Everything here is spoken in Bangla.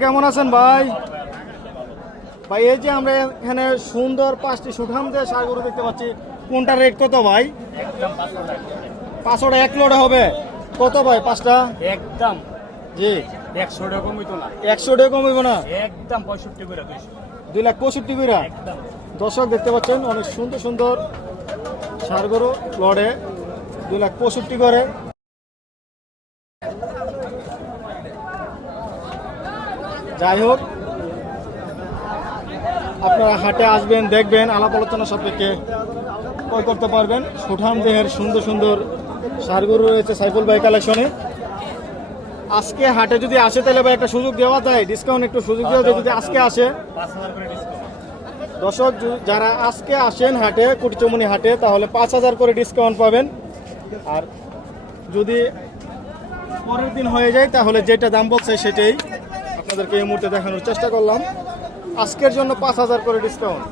কেমন আছেন ভাই? ভাই এই যে আমরা এখানে সুন্দর 5টি সুঠাম দিয়ে ষাঁড় গরু দেখতে পাচ্ছি, কোনটা রেট কত ভাই? 500 এক লোডে হবে কত ভাই? 5টা একদম জি 100 টাকা কম হইতো না, 100 টাকা কম হইব না, একদম 65 করে 200 2,65,000 করে। একদম। দর্শক দেখতে পাচ্ছেন অনেক সুন্দর সুন্দর ষাঁড় গরু লড়ে 2,65,000 করে। যাই হোক, আপনারা হাটে আসবেন, দেখবেন, আলাপ আলোচনা সাপেক্ষে ক্রয় করতে পারবেন। সুঠাম দেহের সুন্দর সুন্দর ষাঁড় গরু রয়েছে সাইফুল ভাই কালেকশনে। আজকে হাটে যদি আসে তাহলে ভাই একটা সুযোগ দেওয়া যায়, ডিসকাউন্ট একটু সুযোগ দেওয়া যায় যদি আজকে আসে। 5000 করে ডিসকাউন্ট। দর্শক যারা আজকে আসেন হাটে, কুটিচমনি হাটে, তাহলে 5,000 করে ডিসকাউন্ট পাবেন। আর যদি পরের দিন হয়ে যায় তাহলে যেটা দাম বলছে সেটাই আপনাদেরকে এই মুহূর্তে দেখানোর চেষ্টা করলাম। আজকের জন্য 5,000 করে ডিসকাউন্ট।